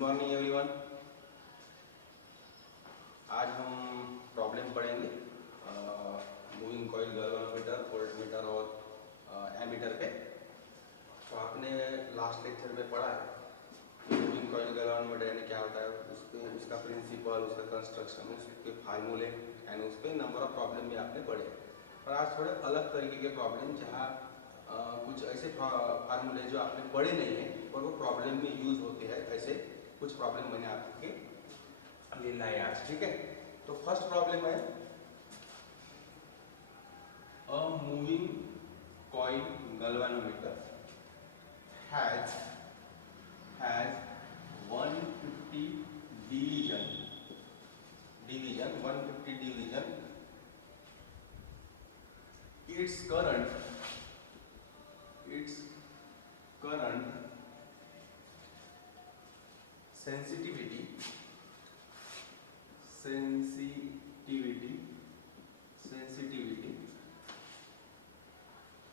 Morning everyone. आज हम problem पढ़ेंगे मूविंग कॉइल गैल्वेनोमीटर, वोल्टमीटर और एमीटर पे। तो आपने लास्ट लेक्चर में पढ़ा है मूविंग कॉइल गैल्वेनोमीटर यानी क्या होता है, उसका प्रिंसिपल, उसका कंस्ट्रक्शन, उसके फार्मूले एंड उस पर नंबर ऑफ प्रॉब्लम भी आपने पढ़े। और आज थोड़े अलग तरीके के प्रॉब्लम जहाँ कुछ ऐसे फार्मूले जो आपने पढ़े नहीं है और वो प्रॉब्लम में यूज होते हैं, ऐसे कुछ प्रॉब्लम मैंने आपके लिए लाए आज। ठीक है, तो फर्स्ट प्रॉब्लम है a moving coil galvanometer has 150 division 150 division. its current sensitivity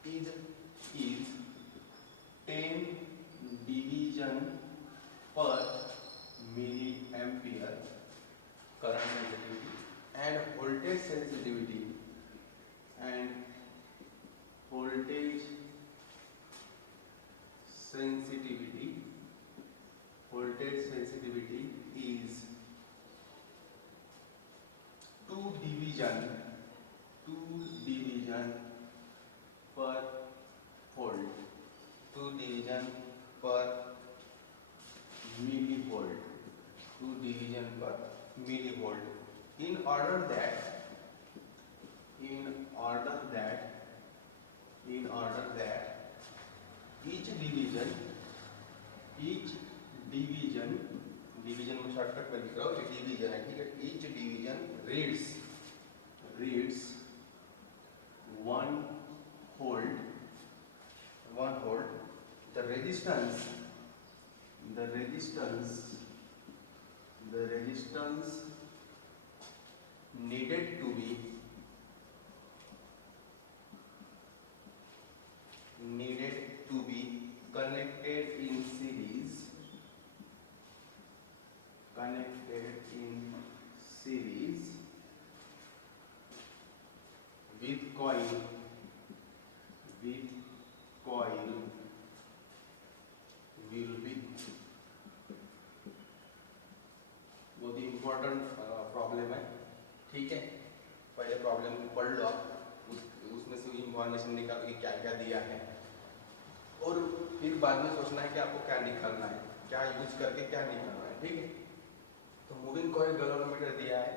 is 10 division per milliampere current sensitivity, and voltage sensitivity is 2 division per volt, 2 division per millivolt, 2 division per millivolt. In order that each division में shortcut में लिख रहा हूँ, division है, ठीक है। each division reads 1 volt. The resistance needed to be connected in series with coil will be बहुत ही important problem है। ठीक है, पहले प्रॉब्लम पढ़ लो आप, उसमें से इंफॉर्मेशन निकाल के क्या क्या दिया है, और फिर बाद में सोचना है कि आपको क्या निकालना है, क्या यूज करके क्या निकालना है। ठीक है, तो मूविंग कॉइल गैल्वेनोमीटर दिया है,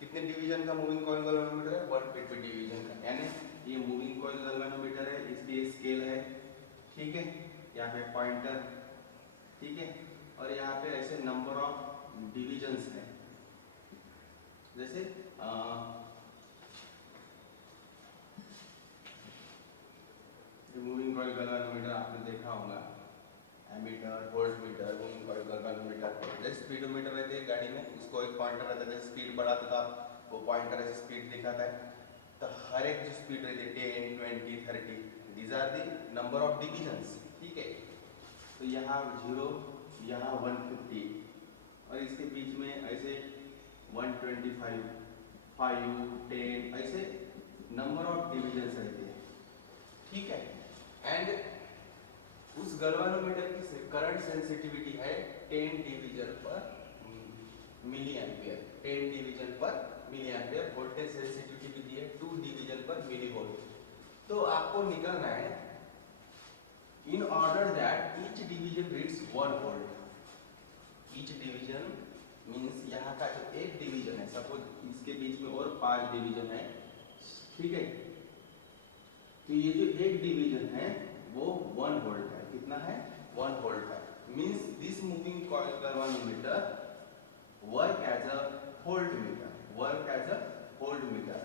कितने डिवीजन का मूविंग कॉइल गैल्वेनोमीटर है, 150 डिवीजन का, यानी ये मूविंग कॉइल गैल्वेनोमीटर है, इसकी स्केल है। ठीक है, यहाँ पे पॉइंटर, ठीक है, और यहाँ पे ऐसे नंबर ऑफ डिविजन्स है। जैसे मूविंग कॉइल गैल्वेनोमीटर आपने देखा होगा, ammeter, voltmeter, moving coil galvanometer, जैसे स्पीडोमीटर रहते हैं गाड़ी में, उसको एक पॉइंटर रहता है, जैसे स्पीड बढ़ाता था वो पॉइंटर ऐसे स्पीड दिखाता है। तो हर एक जो स्पीड रहती है 10, 20, 30, these are the number of divisions. ठीक है, तो यहाँ 0, यहाँ 150 और इसके बीच में ऐसे 125, 5, 10 ऐसे नंबर ऑफ डिविजन्स रहते हैं। ठीक है, एंड उस गैल्वेनोमीटर की करंट सेंसिटिविटी है 10 डिवीजन पर मिली एम्पियर, 10 डिवीजन पर मिली एम्पियर। वोल्टेज सेंसिटिविटी दी है 2 डिवीजन पर मिली वोल्ट। तो आपको निकालना है in order that each division reads 1 volt. Each division means यहाँ का जो एक डिवीजन है, सपोज इसके बीच में और 5 डिवीजन है। ठीक है, तो ये जो एक डिवीजन है वो 1 वोल्ट है। कितना है? 1 वोल्ट है। Means this moving coil galvanometer work as a voltmeter.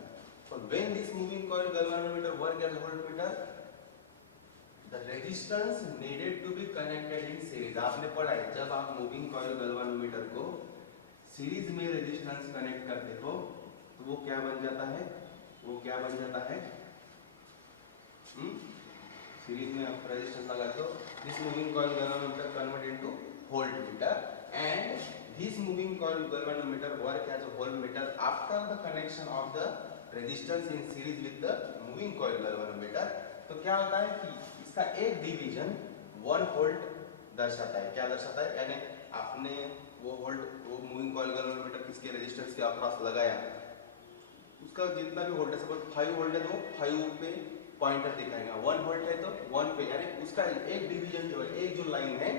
So when this moving coil galvanometer work as a voltmeter, the resistance needed to be connected in series. आपने पढ़ा है, जब आप मूविंग कॉइल गैल्वेनोमीटर को series में resistance connect करते हो तो वो क्या बन जाता है? सीरीज में आप रेजिस्टेंस लगाते हो, this moving coil galvanometer convert into voltmeter, and this moving coil galvanometer work as a voltmeter after the connection of the resistance in series with the moving coil galvanometer। तो क्या होता है कि इसका एक डिवीजन 1 वोल्ट दर्शाता है। क्या दर्शाता है? यानी आपने वो मूविंग कॉइल गैल्वेनोमीटर किसके रेजिस्टेंस के अक्रॉस लगाया, उसका जितना भी वोल्ट है, सपोज 5 वोल्ट है तो 5 पे पॉइंटर दिखाएगा, 1 वोल्ट है तो 1 पे, यानी उसका एक डिवीजन जो है, एक जो लाइन है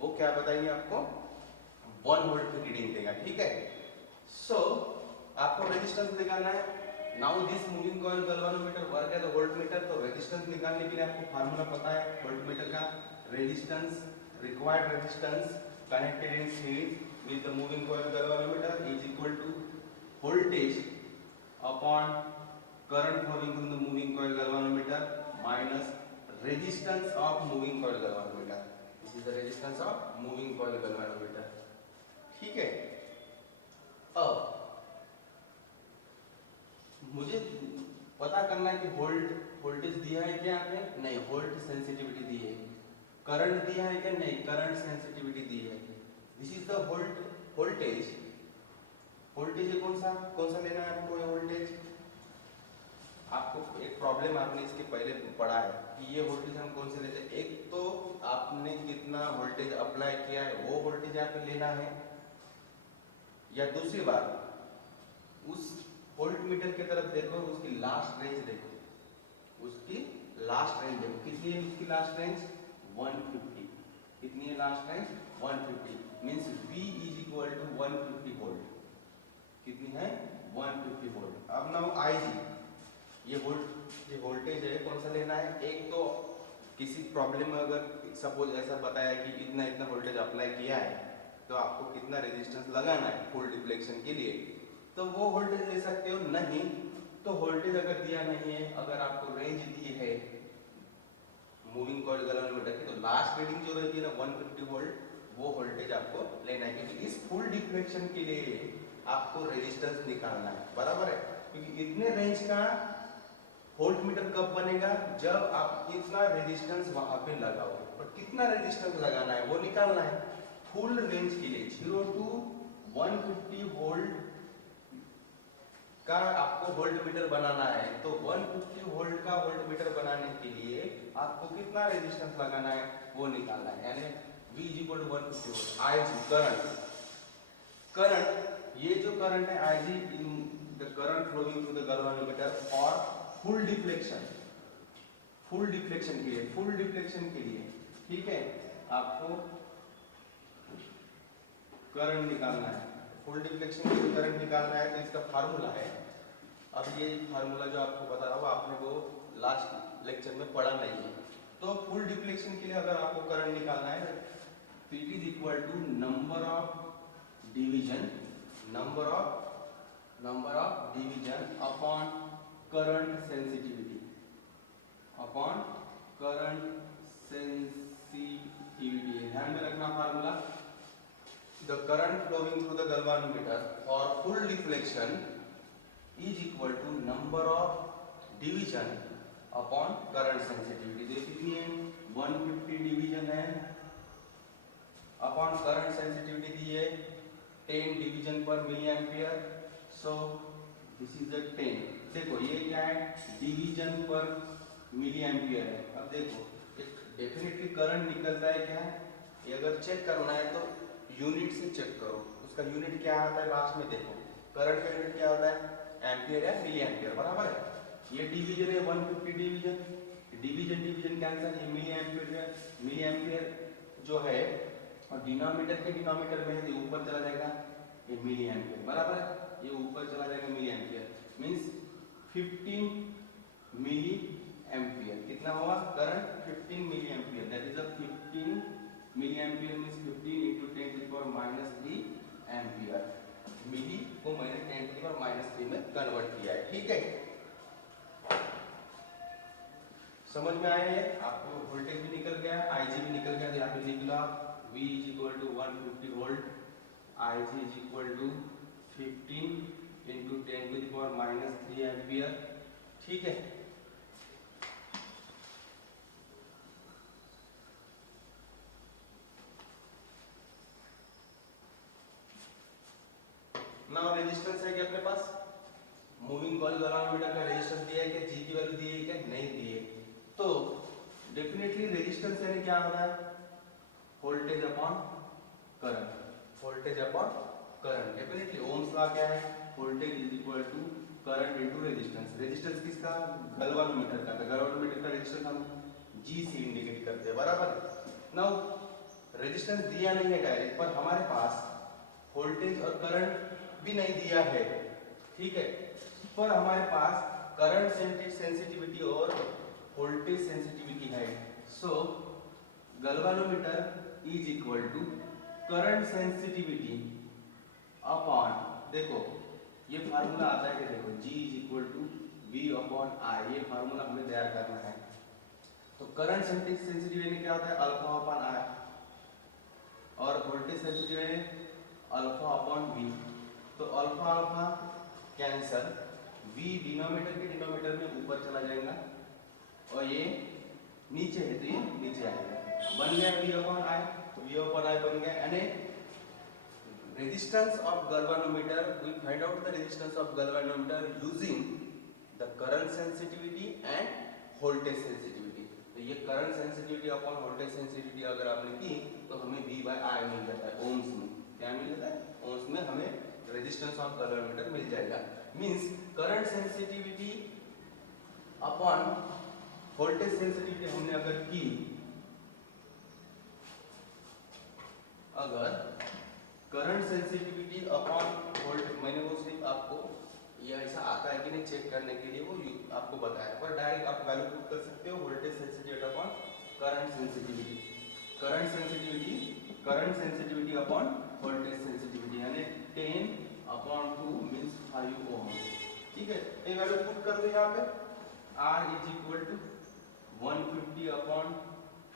वो क्या बताएंगे आपको 1 वोल्ट की रीडिंग देगा। ठीक है, सो आपको रेजिस्टेंस निकालना है। Now this moving coil galvanometer work as a voltmeter. तो रेजिस्टेंस निकालने के लिए आपको फार्मूला पता है वोल्टमीटर का, resistance, required resistance connected in series with the moving coil galvanometer is equal to voltage upon current flowing through the moving coil galvanometer minus resistance of moving coil galvanometer। This is the resistance of moving coil galvanometer। ठीक है, अब मुझे पता करना है कि voltage दिया है क्या आपने? नहीं, वोल्ट सेंसिटिविटी दी है। करंट दिया है क्या? नहीं, करंट सेंसिटिविटी दी है। This is the voltage. Voltage कौन सा लेना है आपको? ये वोल्टेज आपको एक प्रॉब्लम आपने इसके पहले पढ़ा है कि ये वोल्टेज हम कौन से लेते हैं। एक तो आपने कितना वोल्टेज अप्लाई किया है वो वोल्टेज आपको लेना है, या दूसरी बात उस वोल्टमीटर की तरफ देखो, उसकी लास्ट रेंज देखो, उसकी लास्ट रेंज देखो कितनी है। उसकी लास्ट रेंज 150। कितनी है last range? 150 means V is equal to 150 volt. कितनी है? 150 वोल्ट। अब नाउ IG, ये वोल्टेज है, कौन सा लेना है? एक तो किसी प्रॉब्लम में अगर सपोज ऐसा बताया कि इतना इतना वोल्टेज अप्लाई किया है तो आपको कितना रेजिस्टेंस लगाना है फुल डिफ्लेक्शन के लिए, तो वो वोल्टेज ले सकते हो। नहीं तो वोल्टेज अगर दिया नहीं है, अगर आपको रेंज दी है मूविंग कॉइल गैल्वेनोमीटर की, तो लास्ट रीडिंग जो रहती है ना 150 वोल्ट, वो वोल्टेज आपको लेना है, क्योंकि इस फुल डिफ्लेक्शन के लिए आपको रेजिस्टेंस निकालना है। बराबर है, क्योंकि इतने रेंज का वोल्टमीटर कब बनेगा? जब आप इतना रेजिस्टेंस वहां पे लगाओगे। और कितना रेजिस्टेंस लगाना है वो निकालना है। फुल रेंज के लिए 0 टू 150 वोल्ट का आपको वोल्टमीटर बनाना है। तो 150 वोल्ट का वोल्टमीटर बनाने के लिए आपको कितना रेजिस्टेंस लगाना है वो निकालना है, यानी V is equal to 150 volt. IG current, ये जो करंट है IG in the current flowing through the galvanometer और फुल डिफ्लेक्शन के लिए, ठीक है, आपको करंट निकालना है। फुल डिफ्लेक्शन के लिए करंट निकालना है तो इसका फार्मूला है। अब ये फार्मूला जो आपको बता रहा हूँ आपने वो लास्ट लेक्चर में पढ़ा नहीं है। तो फुल डिफ्लेक्शन के लिए अगर आपको करंट निकालना है तो it is equal to number of division upon current sensitivity ध्यान में रखना formula. The current flowing through the galvanometer for full deflection is equal to number of division upon current sensitivity. देखिए कितनी है? 150 डिवीजन है अपॉन करंट सेंसिटिविटी दी है 10 division पर milliampere. So this is the 10। देखो ये क्या है? डिवीजन पर मिली एम्पियर है। अब देखो डेफिनेटली करंट निकलता है क्या? ये अगर चेक करना है तो यूनिट से चेक करो, उसका यूनिट क्या आता है लास्ट में देखो। करंट का यूनिट क्या होता है? एम्पियर या मिली एम्पियर। बराबर है। ये डिवीजन है 150 डिवीजन कैंसिल, ये मिली एम्पियर जो है और डिनोमिनेटर के डिनोमिनेटर में है तो ऊपर चला जाएगा ये मिली एम्पियर। बराबर है, ये ऊपर चला जाएगा milli ampere means 15 milli ampere. कितना हुआ current? 15 milli ampere. That is a 15 milli ampere means 15 into 10 to the power -3 ampere. Milli को मैंने 10 to the power -3 में कन्वर्ट किया है। ठीक है, समझ में आया है? आपको वोल्टेज भी निकल गया, IG भी निकल गया। तो यहाँ पे लिख लो V is equal to 150 volt, IG is equal to 15 into 10 to the power -3 ampere. ठीक है, नाउ रेजिस्टेंस है कि अपने पास मूविंग कॉइल गैल्वेनोमीटर का रेजिस्टेंस दिया है कि जी की वैल्यू दी है कि नहीं दी है, तो डेफिनेटली रेजिस्टेंस यानी क्या होता है, voltage upon current, voltage upon current. Definitely Ohm's law क्या है, voltage is equal to current into resistance. Resistance किसका, गैल्वेनोमीटर का, तो गैल्वेनोमीटर का रेजिस्टेंस हम जी से इंडिकेट करते हैं, बराबर। नाउ रेजिस्टेंस दिया नहीं है डायरेक्ट, पर हमारे पास वोल्टेज और करंट भी नहीं दिया है, ठीक है, पर हमारे पास करंट सेंसिटिविटी और वोल्टेज सेंसिटिविटी है। So galvanometer is equal to current sensitivity upon, देखो ये फार्मूला आता है कि देखो G is equal to V upon I, ये फार्मूला हमें तैयार करना है। तो करंट सेंसिटिविटी क्या होता है, अल्फा अपॉन I, और voltage sensitivity alpha upon V। तो alpha alpha cancel, V denominator के डिनोमिनेटर में ऊपर चला जाएगा और ये नीचे है तो ये नीचे आएगा, बन गया V अपॉन I, तो V अपॉन I बन गया। यानी resistance of galvanometer, we find out the resistance of galvanometer using the current sensitivity and voltage sensitivity। तो ये current sensitivity upon voltage sensitivity अगर आपने की तो हमें V by I मिल जाता है ohms में। क्या मिल जाता है, ohms में हमें resistance of galvanometer मिल जाएगा। Means current sensitivity upon voltage sensitivity हमने अगर की, अगर करंट सेंसिटिविटी अपॉन वोल्ट, मैंने वो सिर्फ आपको ये ऐसा आता है कि नहीं चेक करने के लिए वो आपको बताया, पर डायरेक्ट आप वैल्यू पुट कर सकते हो, voltage sensitivity upon current sensitivity, current sensitivity upon voltage sensitivity, यानी 10 अपॉन 2 मींस 5 ओम, ठीक है। ये वैल्यू पुट कर दो यहाँ पे, R is equal to 150 upon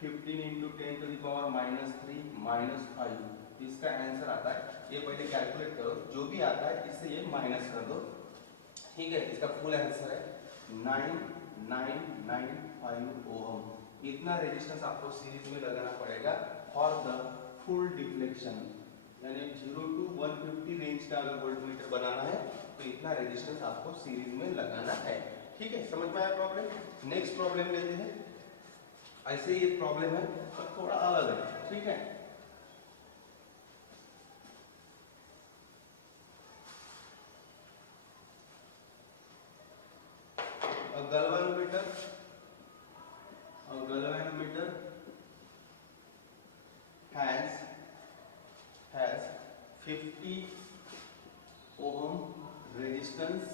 15 into 10 to the power -3 -5, इसका आंसर आता है, ये पहले कैलकुलेट करो, जो भी आता है इससे ये माइनस कर दो, ठीक है। इसका फुल आंसर है 9995 ओम। इतना रेजिस्टेंस आपको सीरीज में लगाना पड़ेगा फॉर द फुल डिफ्लेक्शन, यानी 0 to 150 रेंज का अगर वोल्टमीटर बनाना है तो इतना रेजिस्टेंस आपको सीरीज में लगाना है, ठीक है। समझ में आया प्रॉब्लम। नेक्स्ट प्रॉब्लम लेते हैं। ऐसे ये प्रॉब्लम है पर थोड़ा अलग है, ठीक है। galvanometer has 50 ohm resistance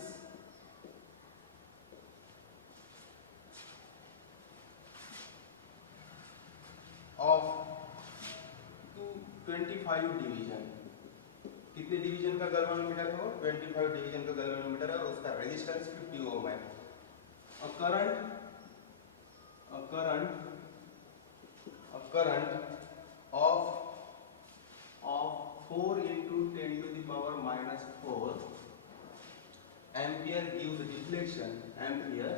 of 25 division. कितने डिवीजन का गैल्वेनोमीटर है वो, 25 डिवीजन का गैल्वेनोमीटर है और उसका रेजिस्टेंस 50 ओम है। A current of 4 into 10 to the power -4 ampere gives deflection, ampere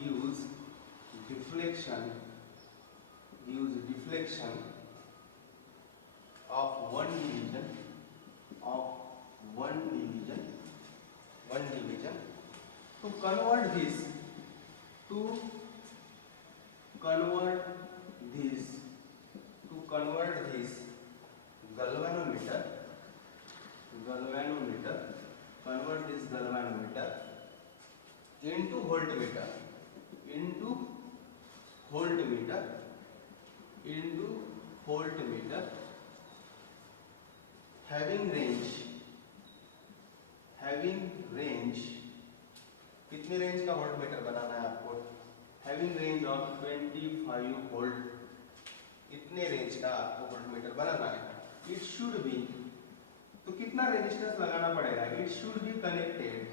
gives deflection of one division to convert this galvanometer into voltmeter having range कितने रेंज का वोल्टमीटर बनाना है आपको, हैविंग रेंज ऑफ 25 वोल्ट, इतने range का आपको voltmeter बनाना है। It should be, तो कितना रेजिस्टेंस लगाना पड़ेगा, it should be connected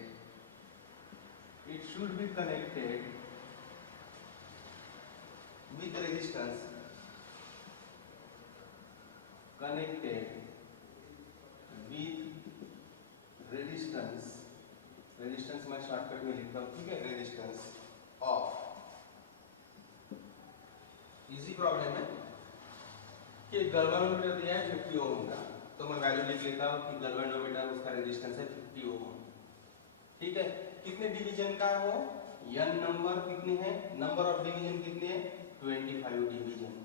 with resistance, resistance मैं शॉर्टकट में लिखता हूँ, ठीक है। रेजिस्टेंस ऑफ, इजी प्रॉब्लम है कि गैल्वेनोमीटर दिया है 50 ओम का, तो तो मैं वैल्यू लिख लेता हूँ कि गैल्वेनोमीटर उसका रेजिस्टेंस है 50 ओम। ठीक है, कितने डिवीजन का है वो, n नंबर कितने हैं, नंबर ऑफ डिवीजन कितने हैं, 25 डिवीजन।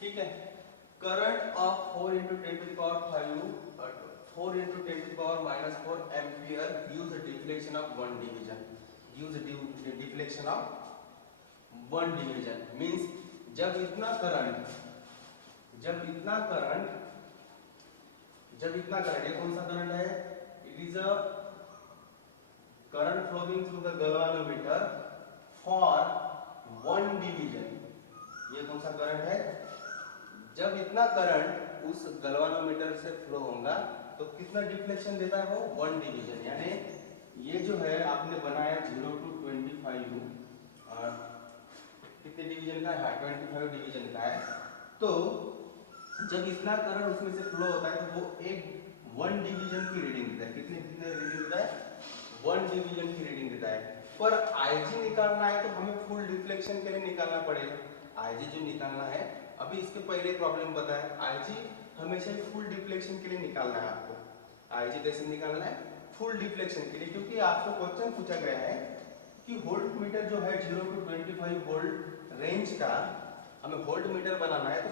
ठीक है, current of 4 into 10 to the power 5 4 into 10 to the power minus 4 ampere gives a deflection of 1 division, gives a deflection of 1 division means जब इतना करंट ये कौन सा करंट है, it is a current flowing through the galvanometer for 1 division. ये कौन सा current है, जब इतना करंट उस गैल्वेनोमीटर से फ्लो होगा तो कितना डिफ्लेक्शन देता है वो, 1 डिवीजन। यानी ये जो है आपने बनाया 0 to 25 और कितने डिवीजन का है, 25 डिवीजन का है। तो जब इतना करंट उसमें से फ्लो होता है तो वो एक 1 डिवीजन की रीडिंग देता है। कितने रीडिंग देता है, 1 डिवीजन की रीडिंग देता है। पर आईजी निकालना है तो हमें फुल डिफ्लेक्शन के लिए निकालना पड़ेगा। आईजी जो निकालना है, अभी इसके पहले प्रॉब्लम बताया, आईजी हमेशा फुल डिफ्लेक्शन के लिए निकालना है आपको। आईजी कैसे निकालना है, फुल डिफ्लेक्शन के लिए, क्योंकि आपको क्वेश्चन पूछा गया है कि वोल्ट मीटर जो है 0 to 25 वोल्ट रेंज का हमें वोल्ट मीटर बनाना है, तो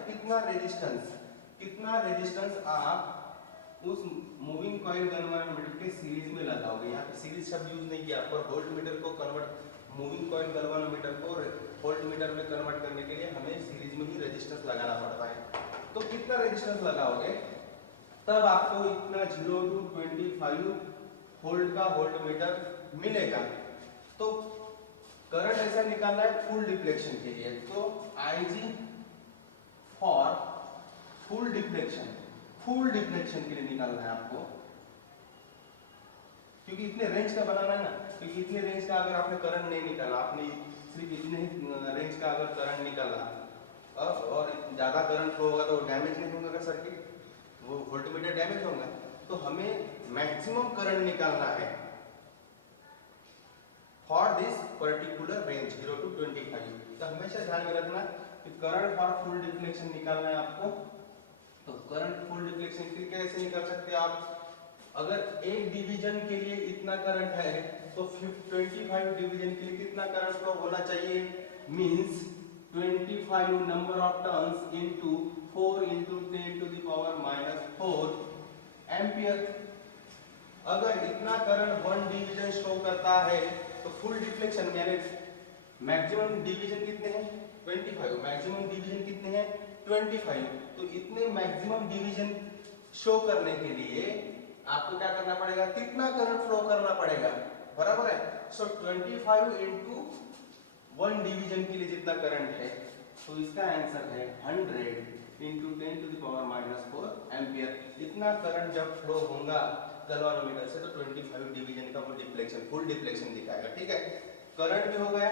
कितना रेजिस्टेंस आप उस मूविंग कॉइल गैल्वेनोमीटर के सीरीज में लगाओगे। यहाँ पे सीरीज शब्द यूज नहीं किया, पर वोल्ट मीटर को कन्वर्ट, मूविंग कॉइल गैल्वेनोमीटर को वोल्ट मीटर में कन्वर्ट करने के लिए हमें सीरीज में ही रेजिस्टेंस लगाना पड़ता है। तो कितना रेजिस्टेंस लगाओगे तब आपको इतना 0 to 25 वोल्ट का वोल्ट मीटर मिलेगा। तो करंट ऐसा निकालना है फुल डिफ्लेक्शन के लिए, तो आईजी फॉर फुल डिफ्लेक्शन के लिए निकालना है आपको, क्योंकि इतने रेंज का बनाना है ना। क्योंकि इतने रेंज का अगर आपने करंट नहीं निकाला, आपने सिर्फ इतने रेंज का अगर करंट निकाला और ज्यादा करंट फ्लो होगा तो डैमेज नहीं होगा सर्किट, वो वोल्टमीटर डैमेज होगा। तो हमें मैक्सिमम करंट निकालना है for this particular range 0 to 25। तो हमेशा ध्यान में रखना कि करंट फॉर फुल डिफ्लेक्शन निकालना है आपको। तो करंट फुल डिफ्लेक्शन के लिए कैसे निकाल सकते हैं आप, अगर एक डिवीजन के लिए इतना करंट है तो 25 डिवीजन के लिए कितना करंट फ्लो होना चाहिए, means 25 number of turns into 4 into 10 to the power minus 4 ampere. अगर इतना करंट 1 डिवीजन शो करता है तो फुल डिफ्लेक्शन यानी मैक्सिमम डिवीजन कितने हैं, 25, मैक्सिमम डिवीजन कितने हैं, 25। तो इतने मैक्सिमम डिवीजन शो करने के लिए आपको क्या करना पड़ेगा, कितना करंट फ्लो करना पड़ेगा, बराबर है। सो 25 into 1 डिवीजन के लिए जितना करंट है, तो इसका आंसर है 100 into 10 to the power minus 4 ampere. इतना करंट जब फ्लो होगा गैल्वेनोमीटर से तो 25 डिवीजन का वो डिफ्लेक्शन, फुल डिफ्लेक्शन दिखाएगा। ठीक है, करंट भी हो गया।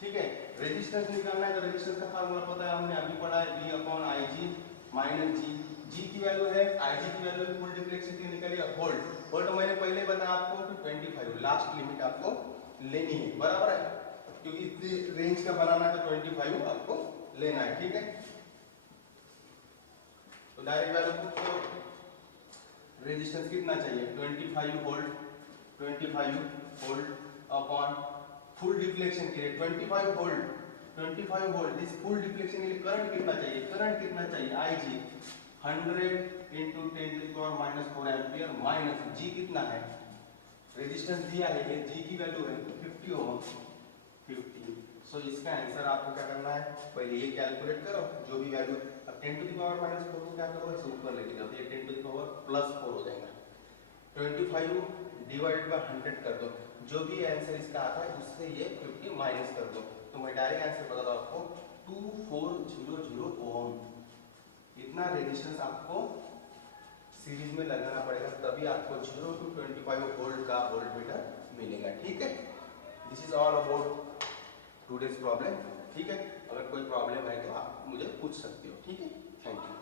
ठीक है, रेजिस्टेंस निकालना है तो रेजिस्टेंस का फार्मूला पता है, हमने अभी पढ़ा है, V/IG माइनस G। G की वैल्यू है, IG की वैल्यू है, फुल डिफ्लेक्शन की निकली है वोल्ट मैंने पहले बताया आपको कि 25 लास्ट लिमिट आपको लेनी है, बराबर है, क्योंकि इतनी रेंज का बनाना है तो 25 आपको लेना है। ठीक है, तो डायरेक्ट वैल्यू को रेजिस्टेंस कितना चाहिए, 25 वोल्ट अपॉन फुल डिफ्लेक्शन के लिए 25 वोल्ट। इस फुल डिफ्लेक्शन के लिए करंट कितना चाहिए, IG 100 into 10 to the power minus 4 ampere minus G कितना है, रेजिस्टेंस दिया है, ये G की वैल्यू है 50 ओम, 50। सो इसका आंसर आपको क्या करना है, पहले ये कैलकुलेट करो जो भी वैल्यू, अब 10 to the power minus 4 को क्या करो, इसे ऊपर लेके जाओ, ये 10 to the power plus 4 हो जाएगा। 25 डिवाइडेड बाय 100 कर दो, जो भी आंसर इसका आता है उससे ये 50 माइनस कर दो, तो मैं डायरेक्ट आंसर बता दूं आपको 2400 ओम। इतना रेजिस्टेंस आपको सीरीज में लगाना पड़ेगा, तभी आपको 0 to 25 वोल्ट का वोल्ट मीटर मिलेगा। ठीक है, this is all about today's problem. ठीक है, अगर कोई प्रॉब्लम है तो आप मुझे पूछ सकते हो। ठीक है, थैंक यू।